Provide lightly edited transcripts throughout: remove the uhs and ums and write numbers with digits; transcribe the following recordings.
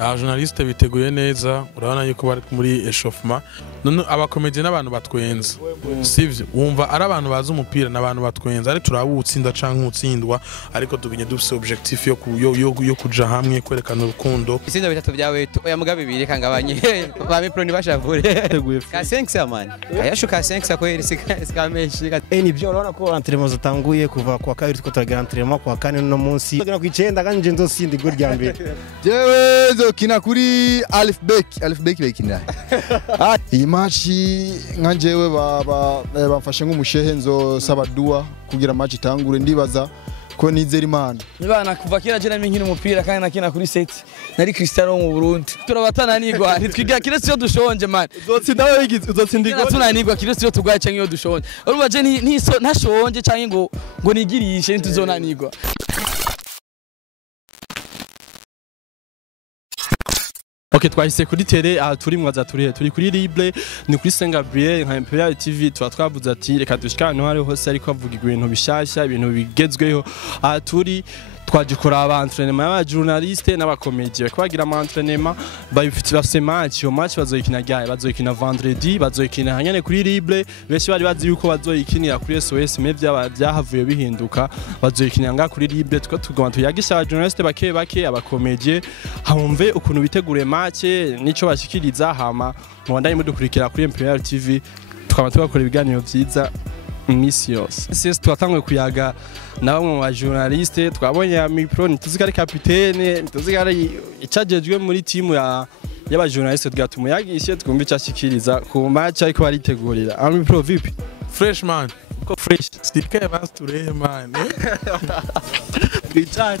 Journaliste biteguye neza urabona yuko bari muri echauffement none abakomedie n'abantu batwenza sivyo wumva ari abantu bazi umupira n'abantu batwenza ari turawutsinda canke utsindwa ariko tuginye dufise objectif yo kuja hamwe kwerekana urukundo isinda bitatu byawe oya mugabe bibiri kangabanye ba mipro ni bashavure ka 5 man kayasho ka 5 kweli sikamenshi ni byo urabona ko entraînement zatanguye kuva kwa kabiri tuko turagira entraînement kwa kane no munsi tugera ku 9 kanje nzosinda igor rya mbere jewe zokina kuri Alif Bek bekina iyi match nkanjewe bamfashe nk'umushehe nzo sabadua kugira match itangure ndibaza ko nizera Imana nibana kuva kera je namenye umupira kandi nakina kuri set nari Cristiano mu Burundi turabatananirwa ntitwigira kiretse yo dushonje man uzotsinda tunanirwa kiretse yo tugwaye canke yo dushonje urumva je ntashonje canke ngo nigirishe ntituzonanirwa. Ok, twahise kuri tele turi mwaza turi kuri Libre ni kuri Saint Gabriel nka Imperial TV twavuze ati reka dushikane hariho hose ariko avuga ibintu bishasha ibintu bigezweho turi twaje kuraba entraînement y'aba journaliste n'abakomedie bagira ama entraînement bafite match yo match bazoyikina gaye bazoyikina vendredi bazoyikina hanyane kuri Libre benshi bari bazi yuko bazoyikinira kuri SOS mais byahavuye bihinduka bazoyikinira nga kuri Libre tugoma tuyagisha aba journaliste bake abakomedie hamve ukuntu bitegure match nico bashikiriza hama mwandanye mudukurikira kuri Imperial TV tukaba tugakora ibiganiro byiza imisi yose sisi twatanguye kuyaga na bamwe mu journaliste twabonye ya mipro ntuzigare capitaine ntuzigare icagejwe muri timu y'aba journaliste twatumuyagishe twumva cyashikiriza ku match ariko baritegurira amipro vipi freshman ko fresh sike basture man Richard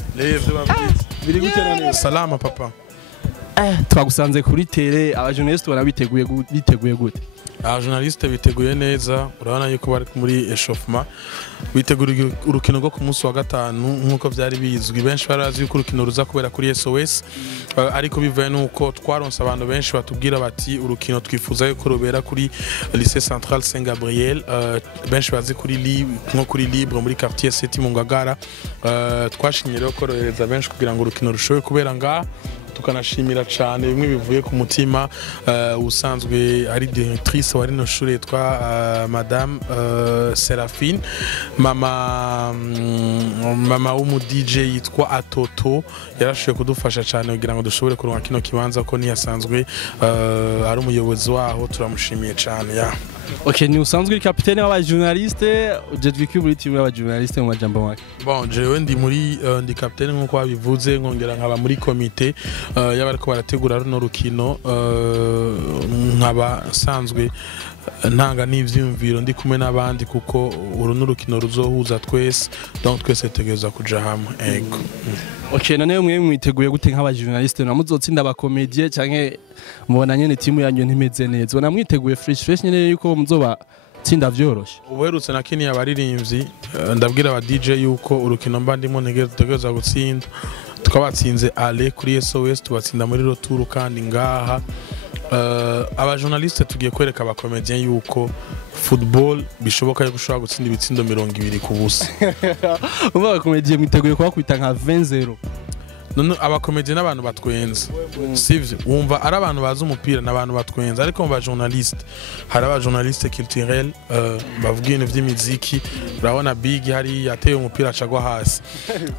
biri gutera neza salama papa twagusanze kuri tele aba journaliste barabiteguye gute journaliste biteguye neza urabona yuko bari muri echauffement bitegura urukino rwo ku munsi wa gatanu nkuko byari bizwi benshi barazi yuko urukino ruza kubera kuri SOS ariko bivuye nuko twaronse abantu benshi batubwira bati urukino twifuza yuko rubera kuri Lycée Central Saint Gabriel benshi bazi kuri Libre muri quartier 7 mu Ngagara twashimye rero korohereza benshi kugira ngo urukino rushobe kubera nga tukanashimira cyane bimwe bivuye ku mutima usanzwe ari directrice wa rino shure yitwa madame Seraphine mama w'umu DJ yitwa Atoto yarashoboye kudufasha cyane kugira ngo dushobore kuronka kino kibanza ko niyasanzwe ari umuyobozi waho turamushimiye cyane ya Ok, ni usanzwe uri capitaine w'aba journaliste ujejwe iki muri timu y'aba journaliste mu majambo make bon jewe ndi capitaine nkuko babivuze nkongera nkaba muri komite y'abariko barategura runo rukino nkaba sanzwe ntanga n'ivyumviro ndi kumwe n'abandi kuko uru n'urukino ruzohuza twese donc twese tegeza kuja hamwe ego. Ok, none mwe mwiteguye gute nk'aba journaliste namuzotsinda abakomedie canke mubona nyene timu yanyu ntimeze neza bona mwiteguye fresh nyene yuko muzoba tsinda vyoroshe ubuherutse nakini abaririmbyi ndabwira aba DJ yuko urukino mba ndimo ntegeza gutsinda twabatsinze ale kuri SOS tubatsinda muri retour kandi ngaha aba journaliste tugiye kwereka abakomedien yuko football bishoboka yuko ushobora gutsinda ibitsindo 200 ku busa uba abakomedien mwiteguye kubakwita nka 20-0 none abakomedie n'abantu batwenza sivyo wumva ari abantu bazi umupira n'abantu batwenza ariko mu journaliste hari aba journaliste culturel bavuga ibintu by'imiziki urabona big hari yateye umupira acagwa hasi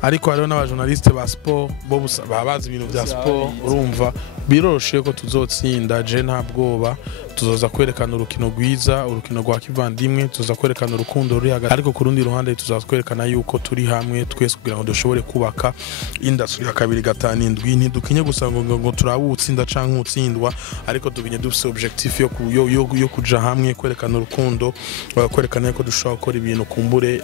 ariko hariho n'aba journaliste ba sport bo babazi ibintu bya sport urumva biroroshe ko tuzotsinda je nta bwoba tuzoza kwerekana urukino rwiza urukino rwa kivandimwe tuzoza kwerekana urukundo ruri hagati ariko ku rundi ruhande tuzoza kwerekana yuko turi hamwe twese kugira ngo dushobore kubaka industry ya 2-5 ntidukinye gusa ngo turawutsinda canke utsindwa ariko tuginye dufise objectif yo kuja hamwe kwerekana urukundo kwerekana ko dushobora gukora ibintu kumbure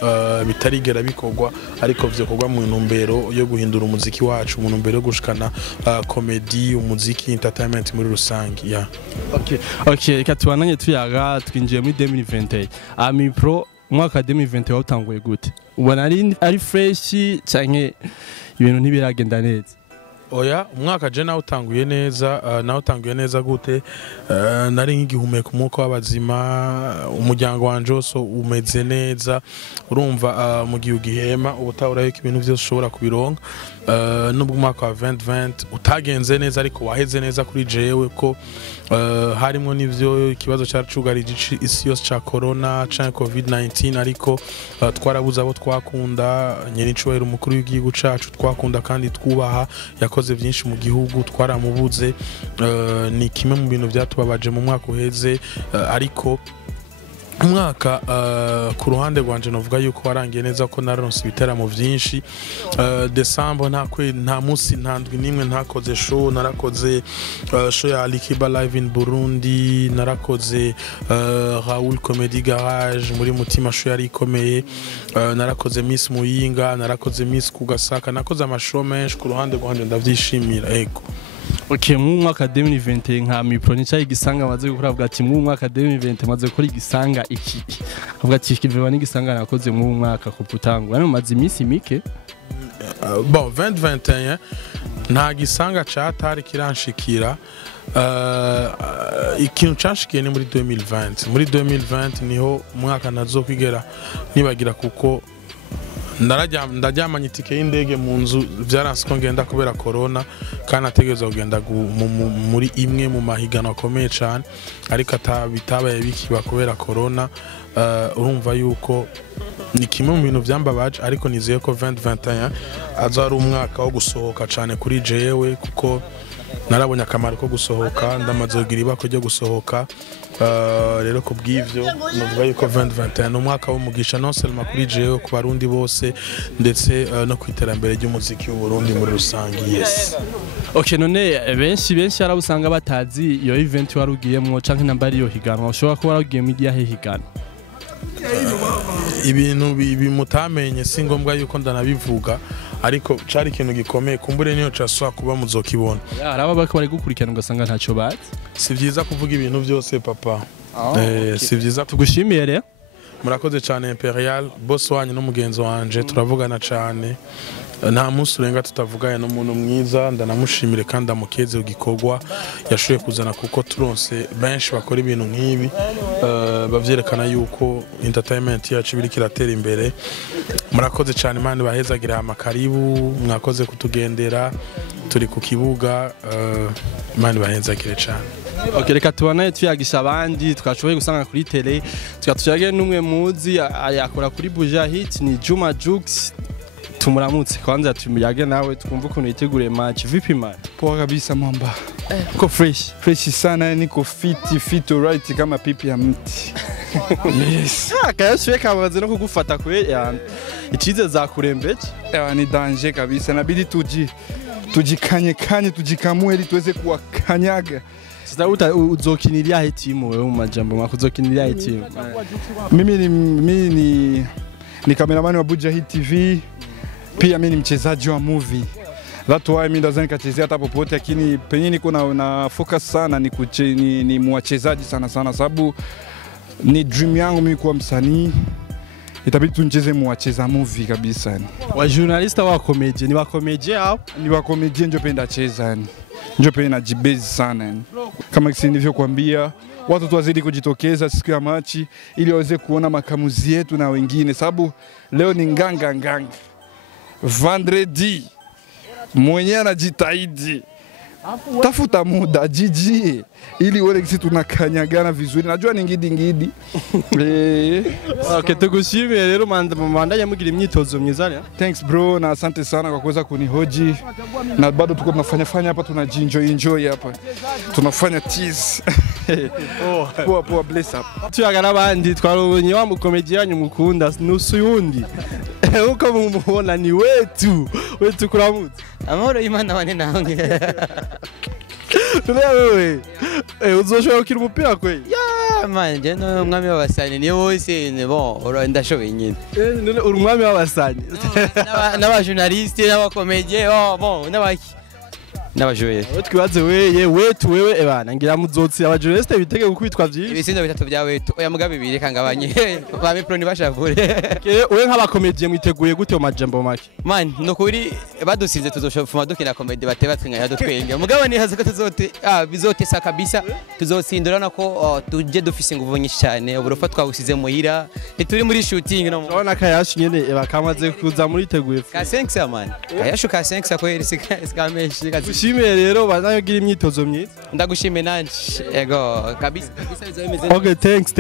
bitarigera bikorwa ariko vyokorwa mu ntumbero yo guhindura umuziki wacu mu ntumbero yo gushikana comedy umuziki entertainment muri rusangi ya Ok, reka tubananye tuyaga twinjiye muri 2021 amipro mwaka 2021 watanguye gute ubona ari fresh canke ibintu ntibiragenda neza oya umwaka je nawe utanguye neza gute nari nk'igihumeka umwuka w'abazima umuryango wanje wose umeze neza urumva mu gihe ugihema ubutahura yuko ibintu byose ushobora kubironka nubwo umwaka wa 2020 utagenze neza ariko waheze neza kuri jewe ko harimo n'ivyo ikibazo cyarcugarije isi yose ca corona ca covid-19 ariko twarabuze abo twakunda nyenicubahiro umukuru w'igihugu cacu twakunda kandi twubaha yakoze byinshi mu gihugu twaramubuze ni kimwe mu bintu byatubabaje mu mwaka uheze ariko umwaka ku ruhande rwanje novuga yuko warangiye neza ko naronse ibiteramo byinshi December nta munsi ntandwi nimwe ntakoze show narakoze show ya Alikiba live in Burundi narakoze Raoul Comedy Garage muri mutima show yari ikomeye narakoze Miss Muyinga narakoze Miss Kugasaka nakoze amashow menshi ku ruhande rwanje ndavyishimira ego. Okay, mu mwaka 2020 nka Mipro nicyo igisanga amaze gukora avuga ati mu mwaka 2020 maze gukora igisanga iki avuga ati kiviva n'igisanga nakoze mu mwaka kuputangu bano maze imisi mike bon 2021 nta gisanga catari kiranshikira ikintu canshikiye ni muri 2020 niho umwaka nazokwigera nibagira kuko ndaryamanye itike y'indege mu nzu byaranse ko ngenda kubera corona kandi ategereza kugenda muri imwe mu mahiganwa akomeye cyane ariko bitabaye bikiba kubera corona urumva yuko ni kimwe mu bintu byambabaje ariko nizeye ko 2021 azari umwaka wo gusohoka cyane kuri jewe kuko narabonye akamaro ko gusohoka ndamaze kugira ibako ryo gusohoka rero ku bw'ivyo novuga yuko 2021 ni umwaka w'umugisha non seulement kuri jewe ku barundi bose ndetse no kwiterambere ry'umuziki w'u Burundi muri rusange. Yes. Okay, none benshi arabusanga batazi iyo event warugiyemwo canke nambari yo higanwa ushobora kuba warugiyemo igihe higanwa ibintu bimutamenye si ngombwa yuko ndanabivuga ariko cari ikintu gikomeye kumbure niyo caswa kuba muzokibona araba bari gukurikirana ugasanga ntacyo bazi si byiza kuvuga ibintu byose papa si byiza tugushimiye rero murakoze cyane Imperial boss wanyu n'umugenzi wanje turavugana cyane nta munsi urenga tutavuganye n'umuntu mwiza ndanamushimire kandi amukeze ugikorwa yashoboye kuzana kuko turonse benshi bakora ibintu nk'ibi bavyerekana yuko entertainment yacu biri kiratera imbere murakoze cyane mani bahezagira amakaribu mwakoze kutugendera turi ku kibuga mani bahezagire cyane. Okay, reka tubanaye tuyagisha abandi twashoboye gusanga kuri tele tukatuyage n'umwe muzi yakora kuri Buja Hit ni Juma Jux tumuramutse kwanza tumuyage nawe tukumva ukuntu yiteguriye match vipi man poa kabisa mwamba uko fresh sana niko fit right kama pipi ya mti yes kayashwe kamaze no kugufata kwe ikize za kurembeje ni danger kabisa nabidi tujikanye tujikamue ili tuweze kuwakanyaga. Sasa uzokiniria hii timu wewe majambo mwakuzokiniria hii timu mimi ni cameraman wa Buja Hit TV pia mimi ni mchezaji wa movie. That's why mimi ndazani kachezea hata popote lakini penye niko na focus sana ni mwachezaji sana sababu ni dream yangu mimi kuwa msanii. Itabidi tuncheze mwacheza movie kabisa yani. Wa journalista wa comedy ni wa comedy au ni wa comedy ndio penda cheza yani. Ndio penda jibezi sana yani. Kama nilivyokuambia watu tuwazidi kujitokeza siku ya machi ili waweze kuona makamuzi yetu na wengine sababu leo ni nganga. Vendredi mwenye anajitahidi tafuta muda jiji ili uone kisi tunakanyagana vizuri najua ni ngidi okay tugushimire rero mandanya mugira imyitozo myiza rero thanks bro na asante sana kwa kuweza kunihoji na bado tuko tunafanya hapa enjoy hapa tunafanya tease poa bless up tuyagara abandi twarubonye wa mukomediyanyu mukunda nusu yundi uko mumubona ni wetu kuramutse amahoro y'Imana wane nawe wewe uzoshobora gukina umupira kweli man je no umwami w'abasani ni wose ne bon ndashoboye nyine none uri umwami w'abasani n'aba journaliste n'aba comédien bon n'abaki n'abajoyeri twibaze wetu wewe ebana ngira muzotsi abajournaliste bitege gukubitwa vyinshi ibitsindo bitatu bya wetu oya muga bibiri kangabanye ba mipro ntibashavure we nk'abakomediye mwiteguye gute mu majambo make man nokuri badusinze tuzoshofuma dukina comedy bateba twinga twenge mugabo ni haza ko bizotesa kabisa tuzosindura nako tuje dufise inguvu nyinshi cyane uburofa twawusize muhira ntituri muri shooting no urabona kayashi nyene bakamaze kuza muri teguye ka 5 man kayashu ka 5 ko sika menshi ushimiye rero banayogira imyitozo myiza ndagushimiye nanje ego kabisa bizameze okay thanks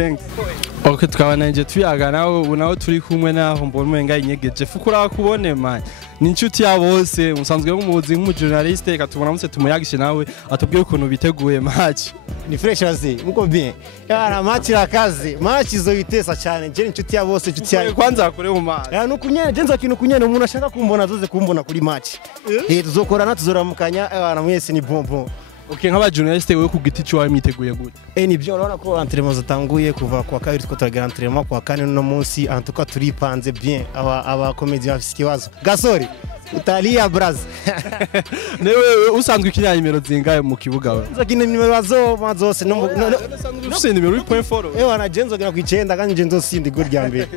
okay tukabana nje tuyaga nawe turi kumwe naho mbona umenga inyegeje fukura kubone man ni inshuti ya bose musanzwe nk'umuzi nk'umujournaliste katubona muse tumuyagishe nawe atubwire ukuntu biteguye match ni fresh wazi muko bien yana match ya kazi match izoyitesa cyane je inshuti ya bose inshuti ya kwanza akore mu match nukunyene jenza kintu kunyene umuntu ashaka kumbona zoze kumbona kuri match tuzokorana tuzoramukanya yana mwese ni bonbon. Okay nk'abajournaliste wewe ku giti cyo wamiteguye gute ni byo urabona ko entraînement zatanguye kuva kwa kabiri two turagira entraînement kwa kane no munsi en tout cas turipanze bien aba comédien bafite ikibazo gasori utalia braz newe usanzwe ikinya nimero zingaye mu kibuga we nzakina nimero zose no ufite nimero 8.4 wana jenzo gina ku 9 kandi jenzo sindi gol rya mbere.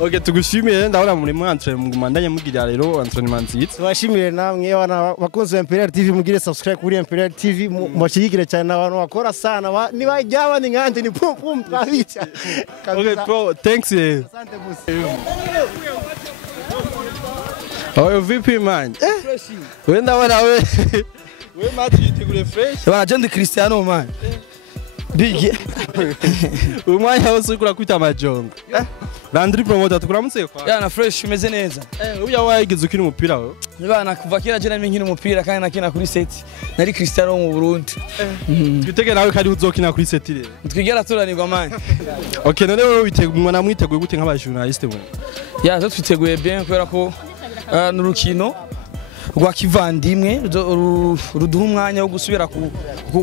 Okay tugushimiye ndabona muri mu entraînement mumandanye mugirira rero entraînement nzitse tubashimire namwe wana bakunze Imperial TV mugire subscribe kuri Imperial TV mushigikire cyane abantu bakora sana ni bajyaba ni nganje ni pum pum twabica. Okay bro thanks asante musi. Oh vipi man we ndabona we match yitegure fresh bana je ndi Cristiano man big umwanya wose ukura kwita majongo Landry promoter tukuramutse kwa yana fresh umeze neza uya wayigize ukina umupira we bana kuva kera je namenye nkina umupira kandi nakina kuri set nari Cristiano mu Burundi twitege nawe kandi uzokina kuri set rero twigera turanirwa man. Okay none wowe witeguye namwiteguye gute nk'abajournaliste mwe ya twiteguye bien kubera ko n'urukino rwa kivandimwe ruduha umwanya wo gusubira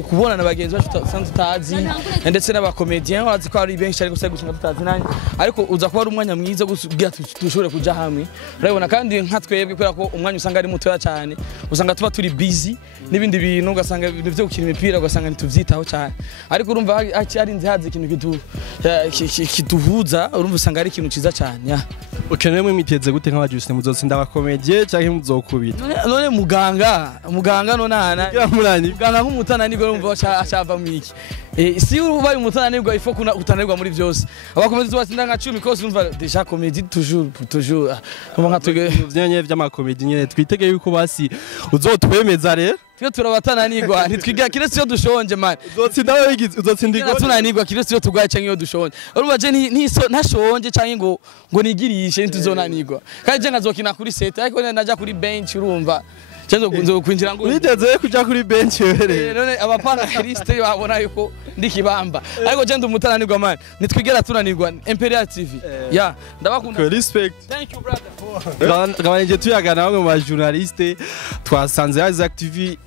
kubonana bagenzi bacu tutazi ndetse n'abakomediyen bazi ko ari benshi ariko se gusanga tutazi nani ariko uza kuba ari umwanya mwiza gusugira dushobore kuja hamwe urabona kandi nka twebwe kubera ko umwanya usanga ari mutoya cyane usanga tuba turi busy n'ibindi bintu ugasanga ibintu byo gukina imipira ugasanga ntituvyitaho cyane ariko urumva ari nzi hazi ikintu kiduhuza urumva usanga ari ikintu ciza cyane. Okay nemwe miteze gute nk'abajuste muzotsinda abakomediye cyangwa muzokubita none muganga nonana muganga nk'umutananirwa urumva ashava mwiki si ubaye umutananirwa ifo kutananirwa muri byose abakomedi batsinda nka 10 kose urumva déjà comédie toujours nka twege vyenye vy'amakomedi nyene twitege yuko basi uzotwemeza rero twe turabatananirwa ntitwigira kiretse yo dushonje man uzotsinda tunanirwa kiretse yo tugwaye cyangwa yo dushonje urumva je ntashonje cyangwa ngo nigirishe ntituzonanirwa kandi je nkazokina kuri set ariko naja kuri bench urumva cyo kwinjira ngo niteze kuja kuri bench were none abapaneliste babona yuko ndikibamba ariko je ndumutananirwa man nitwigera tunanirwa Imperial TV ya ndabakunda respect. Thank you brother. Kabanje tuyagana bamwe mu journaliste twasanze Isaac TV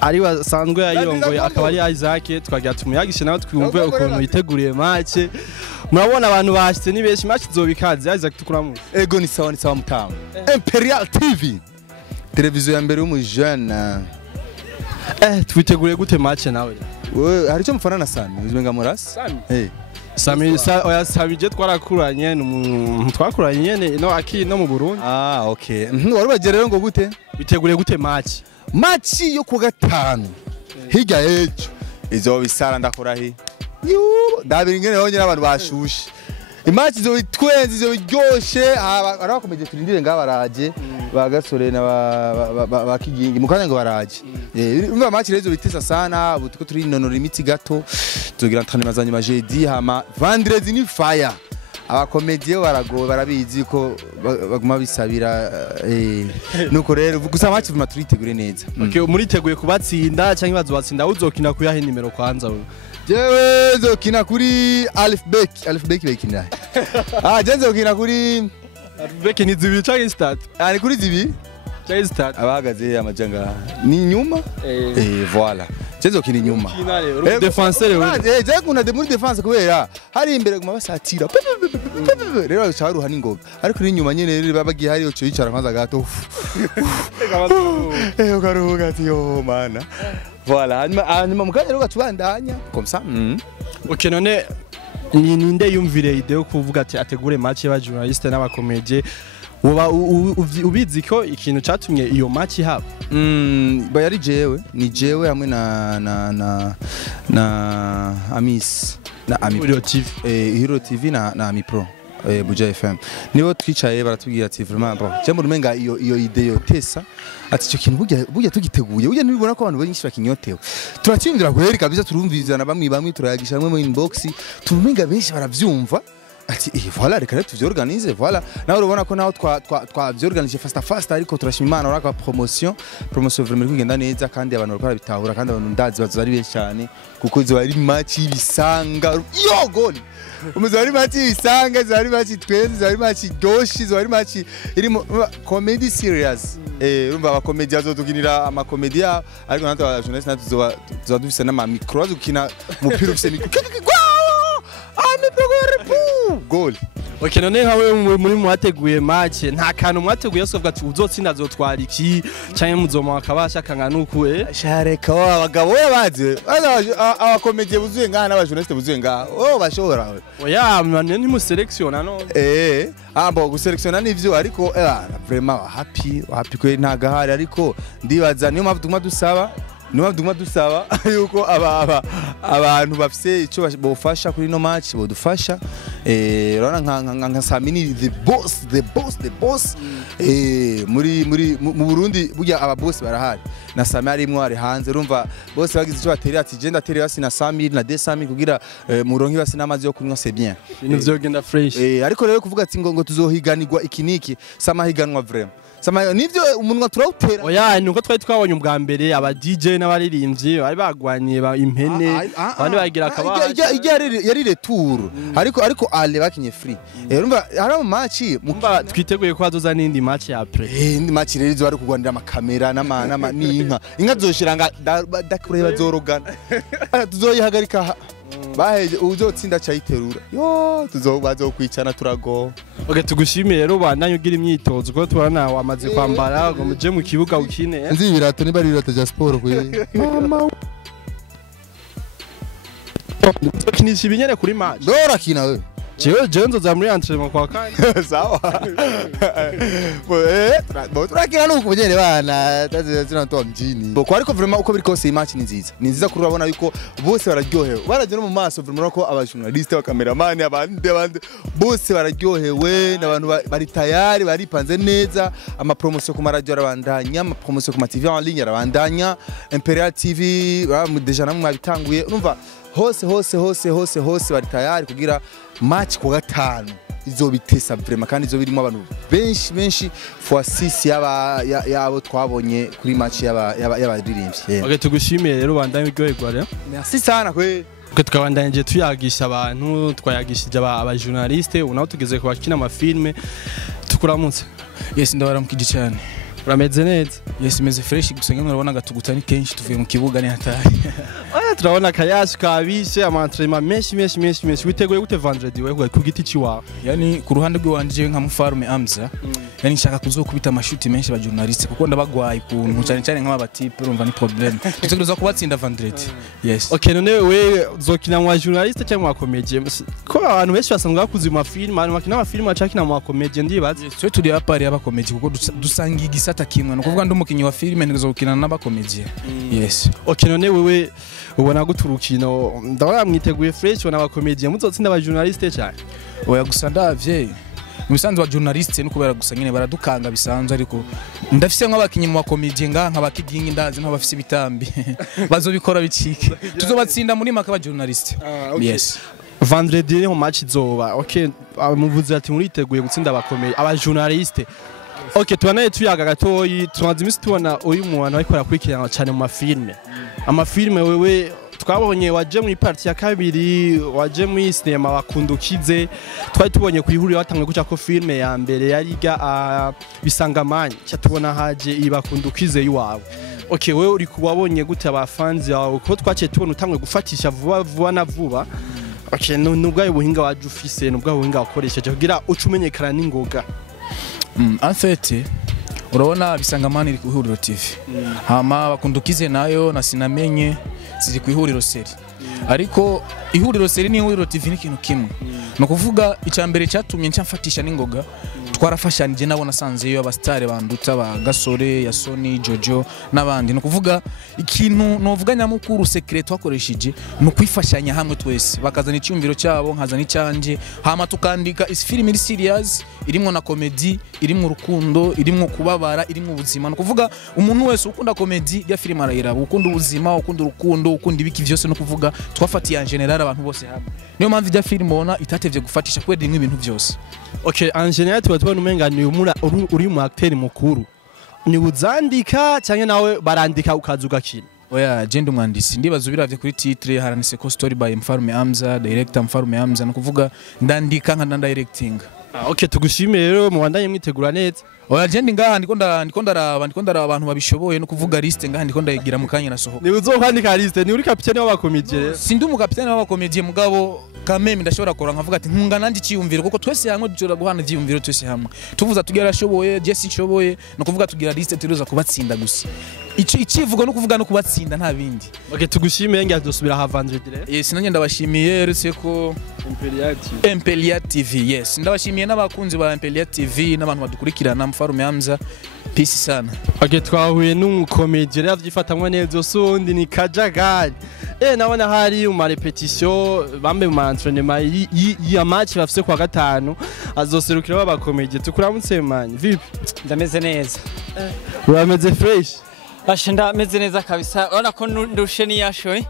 ari wasanzwe yayirongoye akaba ari Isaac twagira tumuyagishe nawe twumve ukuntu yiteguriye match murabona abantu bashitse ni benshi match zobikaze Isaac tukuramu ego ni sawa mutama Imperial TV televiziyo ya mbere y'umujana twiteguriye gute match nawe we hari cyo mufana na Sami uzibenga murasi Sami je twarakuranye twakuranye no aki no mu Burundi okay wari bagere rero ngo gute biteguriye gute match yo ku gatanu hirya ejo izo bisara ndakurahi ndabiri ngene honye n'abantu bashushe imatch zo bitwenzi zo biryoshe arabakomeje turindire ngabaraje bagasore na bakigingi mukanya ngo baraje umva match rezo bitesa sana butuko turi nonora imitsi gato tugira entraînement ma jeudi hama vendredi ni fire abakomediye barabizi ko baguma bisabira nuko rero gusa match vuma turitegure neza. Okay muriteguye kubatsinda cyangwa bazobatsinda uzokina kuyahe nimero kwanza we jewe zokina kuri Alfbeck bekina jenzo kina kuri Alfbeck ni zibi cyangwa start ni kuri zibi cyangwa start abahagaze amajanga ni nyuma voilà Chezo kiri nyuma. Defenseur we. Je kuna de muri defense kubera hari imbere guma basatira. Rero cyaruha ningoga. Ariko iri nyuma nyene rero babagiye hari oco yicara kwanza gato. Ukaruhuka ati yo mana. Voilà, hanyuma mukanya rero gatubandanya comme ça. Ok none ninde yumvire idea yo kuvuga ati ategure match y'aba journaliste n'abakomedie uba ubizi ko ikintu catumye iyo match haba bayari jewe ni jewe hamwe na Amis na Ami Hero TV Hero TV na Ami Pro Buja FM nibo twicaye baratubwira ati vraiment bon cyangwa rumenga iyo idea yo tesa ati cyo kintu burya tugiteguye burya nibibona ko abantu benshi bakinyotewe turacyumvira kweri kabisa turumvizana bamwe turayagisha hamwe mu inbox turumenga benshi baravyumva ati voilà reka tuvyorganize voilà nawe urabona ko naho twavyorganije fast ariko turashima Imana uraka promotion vraiment kugenda neza kandi abantu bakora bitahura kandi abantu ndazi bazari benshi cyane kuko zo ari match y'ibisanga yo gol umuzo ari match y'ibisanga zo ari match twezi zo ari match doshi zo ari match iri comedy serious urumva abakomedi azotukinira amakomedia ariko natwe abajournaliste natwe tuzoba dufise n'ama micro zukina mupira ufise goal. Ok none nkawe muri mwateguye match nta kantu mwateguye sovga ati uzotsinda azotwara iki cyane muzoma akabasha kangana uku shareka abagabo baze abakomedie buzuye ngaha n'abajournaliste buzuye ngaha bashobora oya mane ni mu selection no ambo guselektiona nivyo ariko vraiment happy kwe ntagahari ariko ndibaza niyo mpamvu duma dusaba yuko abantu bafise ico bofasha kuri no match bodufasha rona nka Samini the boss muri mu Burundi burya aba boss barahari na Sami arimwo ari hanze urumva bose bagize ico baterera ati je ndaterera hasi na 100,000 na 200,000 kugira muronki basi n'amazi yo kunywa c'est bien ibintu vyogenda fresh ariko rero kuvuga ati ngo tuzohiganirwa ikiniki samahiganwa vraiment nivyo umunwa turawutera oya nuko twari twabonye ubwa mbere aba DJ n'abaririmbyi bari bagwaniye impene abandi bagira akaba yari retour ariko ale bakinye free urumva hari mu match twiteguye ko hazoza n'indi match ya après indi match rero zo ari kugwanira amakamera n'inka zoshiranga dakureba zorogana tuzoyihagarika baheje uzotsinda cyayiterura yo tuzokwicana turago oge tugushimiye rero bandanye ugira imyitozo ko tubana wamaze kwambara ngo muje mu kibuga ukine nzi birato niba birato ja sport kwe mama kinisha ibinyere kuri match dora kina we jewe nzoza muri entraînement kwa kane sawa turakina nuko bunyere bana tazina to mjini boko ariko vraiment uko biri kose match ni nziza kuri urabona yuko bose bararyohewe baraje no mu maso vraiment ko abajournaliste abakameramani abandi bose bararyohewe n'abantu bari tayari baripanze neza ama promotion ku maradio arabandanya ama promotion ku ma TV en ligne arabandanya Imperial TV deja namwe abitanguye urumva hose bari tayari kugira match ku gatanu izobitesa vraiment kandi izobirimo abantu benshi fois 6 yabo twabonye kuri match y'abaririmbyi okay tugushimiye rero bandanye uryoherwa rero merci sana kwe tukabandanye tuyagisha abantu twayagishije aba journaliste unaho tugeze ku bakina ama filme tukuramutse yes ndabaramukije cyane urameze neza yes meze fresh gusa ngemwe urabona gatugutani kenshi tuvuye mu kibuga ni hatari turabona kayashi kabishe ama-entraînement menshi witeguye gute vendredi wewe ku giti ciwawe yani ku ruhande rw'iwanje nka Mufarume Amza yani nshaka kuzokubita amashuti menshi ba journaliste kuko ndabagwaye kuntu cyane nk'aba type urumva ni problem tutegereza kubatsinda vendredi yes okay none we uzokina mu journaliste cyangwa mu comedie ko abantu benshi basanzwe bakuze mu film abantu bakina ama film acakina mu comedie ndibaze twe turi apari aba comedie kuko dusanga igisata kimwe no kuvuga ndumukinyi wa film ndizokina n'aba comedie yes okay none wewe ubona guturukino ndabona mwiteguye fresh wana abakomedie muzotsinda aba journaliste cyane oya gusa ndavye musanzwe wa journaliste no kubera gusa nyine baradukanga bisanzwe ariko ndafise nk'abakinyi mu bakomedie nk'abakigingi ndazi nk'abafise bitambi bazobikora bicike tuzobatsinda muri maka ba journaliste yes vendredi ni mu match izoba okay muvuze ati muriteguye gutsinda abakomedie aba journaliste okay tubanaye tuyaga gatoyi tumaze imisi tubona uyu muntu ariko arakurikirana cyane mu mafilme amafilme wewe twabonye waje mu parti ya kabiri waje mu cinema wakundukize twari tubonye ku ihuriro watangwe guca ko filme ya mbere yariga bisangamanye cyatubona haje ibakundukize yiwawe Okay, wewe uri kubabonye gute abafanzi bawe ko twaciye tubona utangwe gufatisha vuba na vuba. Okay, nubwo ubuhinga waje ufise nubwo ubuhinga wakoresheje kugira ucumenyekana n'ingoga. En fait urabona bisangamana iri ku ihuriro TV. Hama bakundukize nayo na sinamenye ziri ku ihuriro seri. Ariko ihuriro seri ni ihuriro TV ni kintu kimwe. No kuvuga icambere cyatumye ncamfatisha n'ingoga twarafashanije nabo nasanzeyo abastare banduta ba Gasore ya Sony Jojo nabandi no kuvuga ikintu novuga nyamukuru secret twakoresheje no kwifashanya hamwe twese bakazana icyumviro cyabo nkazana icanje hama tukandika is film iri serious irimo na comedy irimo urukundo irimo kubabara irimo ubuzima no kuvuga umuntu wese ukunda comedy ya film arayiraba ukunda ubuzima ukunda urukundo ukunda ibiki byose no kuvuga twafatiye en general abantu bose hamwe niyo mpamvu ya film ona itatevye gufatisha kwedi ibintu byose. Okay, en general tubona umenga ni uri mu acteur mukuru. Ni uzandika cyangwa nawe barandika ukazuga kintu. Oya, je ndi umwandisi ndibaza biravye kuri titre haranise ko story by Mfarume Hamza, director Mfarume Hamza no kuvuga ndandika nka directing. Okay, tugushimire rero mu bandanye mwitegura neza. Oya, je ndi ngaha ndiko ndaraba abantu babishoboye no kuvuga liste ngaha ndiko ndayigira mu kanya nasohoka. Ni uzokwandika liste, ni uri capitaine w'abakomedie. Sindi mu capitaine w'abakomedie mugabo kameme ndashobora kora nkavuga ati nkunga nandi cyiyumviro kuko twese hamwe dushobora guhana ivyiyumviro twese hamwe. Tuvuza tugira ashoboye, Jesse nshoboye no kuvuga tugira liste turuza kubatsinda gusa. Ikivugo no kuvuga no kubatsinda nta bindi. Okay, tugushimire ngiye dusubira ha Vendredi. Yes, nanjye ndabashimiye retse ko Impelia TV. Yes, ndabashimiye n'abakunzi ba Impelia TV n'abantu badukurikirana Mfarume Hamza. Peace sana. Okay, twahuye n'umukomedie rero avyifatamwe neza usundi ni Kajagari. Nabona hari mu repetition bambe mu entraînement ya match bafise kwa gatanu azoserukira abakomedie tukuramutse man. Vipi? Ndameze neza. Urameze fresh? Bashe ndameze neza kabisa. Urabona ko ndushe ni yashoye.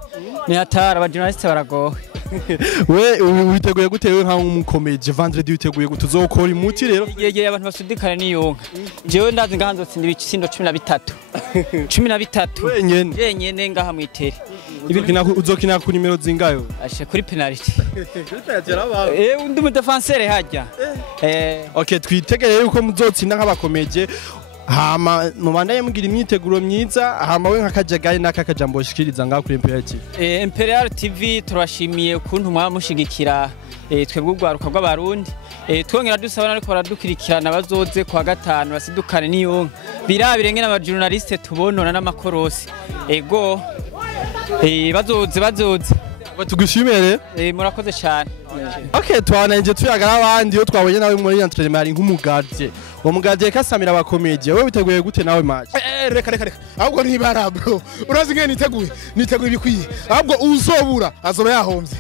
Ni hatara aba journaliste baragowe. We witeguye gutewe nka umukomedie Vendredi witeguye gutuzokora imuti rero? Yegeye abantu basudikana niyonka. Jewe ndazi ngahanzo tsinda ibicindo 13. 13. Yenyene ngaha mwitere. Uzokina ku nimero zingayo? Ashe kuri penalty. Undi mu defenseur hajya. Okay, twitegereye yuko muzotsinda nk'abakomedie. Hama mubandanye mugira imyiteguro myiza hama we nk'akajagari n'akakajambo shikiriza ngaho kuri Imperial TV. Imperial TV turashimiye ukuntu mwamushigikira twebwe ugwaruka rw'abarundi twongera dusabana ariko baradukurikirana bazoze kwa gatanu basidukane niyo birabire ngene aba journaliste tubonona n'amakorosi ego bazoze tugushimire murakoze cyane. Okay, twananje tuyagara abandi yo twabonye nawe muri entraînement ari nk'umugardie uwo mugardie kasamira abakomedie wewe biteguye gute nawe match? Reka ahubwo ntibara bro urazi ngene niteguye ibikwiye ahubwo uzobura azoba yahombye.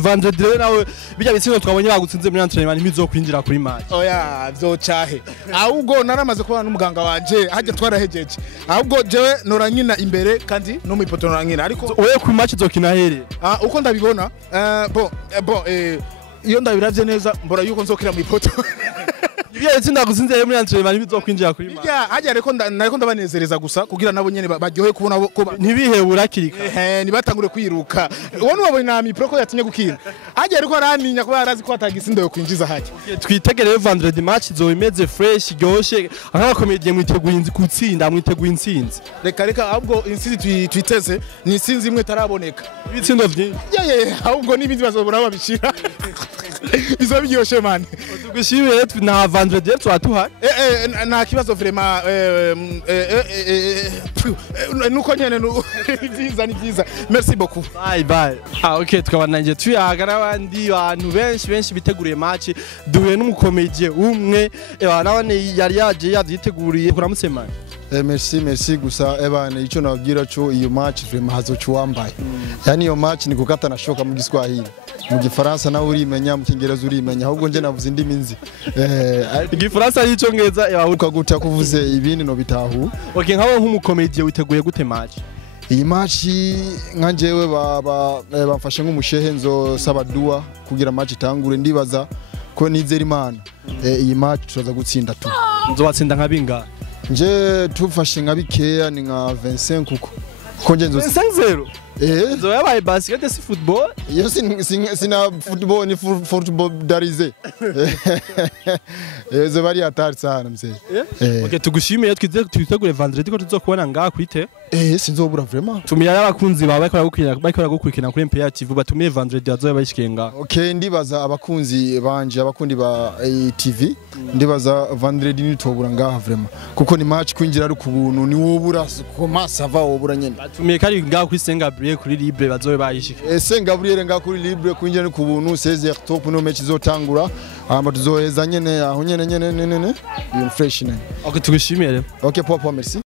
Vendredi nawe bijya bitsinda twabonye bagutsinze muri entraînement ntibizokwinjira kuri match. Oya vyocahe ahubwo naramaze kubana n'umuganga wanje hajya twarahejeje ahubwo jewe norankina imbere kandi no mu ipoto norankina ariko wewe ku match zokina here uko ndabibona iyo ndabiravye neza mbora yuko nzokira mu ipoto. Ibiye tsinda gusinze muri entraînement ntibizokwinjira kuri match. Hajya reko ndabanezereza gusa kugira nabo nyene baryohe kubona ko ntibihebura kirika. Nibatangure kwiruka. Wone wabonye na mi pro ko yatinye gukina. Hajya reko araninya kuba arazi ko atagisindo yo kwinjiza hajya. Twitegereye Vendredi match zo imeze fresh gyoshe nk'abakomedie mwiteguye gutsinda mwiteguye intsinzi. Reka ahubwo intsinzi twiteze ni intsinzi imwe taraboneka. Ibitsindo vyinshi. Ahubwo n'ibindi bazobura babishira. Bizo byoshe man. Tugushimire na Vendredi twatuha. Nta kibazo vraiment nuko nyene ni byiza. Merci beaucoup. Bye. Okay, twabananje tuyagara abandi bantu benshi biteguriye match duhuye n'umukomedie umwe nabone yari yaje yavyiteguriye kuramutse man. Merci gusa ebana ico nabwira cyo iyo match vraiment hazocu wambaye. Yani iyo match ni gukata nashoka mu Giswahili. Mu Gifaransa nawe urimenya mu Kingereza urimenya ahubwo nje navuze indimi nzi. Igifaransa ari icongereza yahuka guta kuvuze ibindi no bitahu. Okay, nk'abo nk'umukomedie witeguye gute match? Iyi match nkanjewe bamfashe nk'umushehe nzo sabadua kugira match itangure ndibaza ko nizera Imana. Iyi match turaza gutsinda tu. Nzo watsinda nka binga. Nje tufashe nka bikeya ni nka 25 kuko konje nzo 5-0 eh zo yabaye basket si football iyo sina football ni football darize zo bari atari sana mzee okay tugushimiye twitegure vendredi ko tuzokubona ngaha kwite sinzobura vraiment tumira y'abakunzi bawe bariko gukurikirana kuri MPR TV batumiye vendredi azoye bayishikenga okay ndibaza abakunzi banje abakundi ba TV ndibaza vendredi nitobura ngaha vraiment kuko ni match kwinjira ari kubuntu ni wobura ko masava wobura nyene batumiye kari ngaha kuri Saint Gabriel kuri libre bazoye bayishike Saint Gabriel ngaha kuri libre kwinjira ni kubuntu 16h top no match izotangura ama tuzoheza nyene aho nyene ibintu fresh nyene okay tugushimiye okay papa merci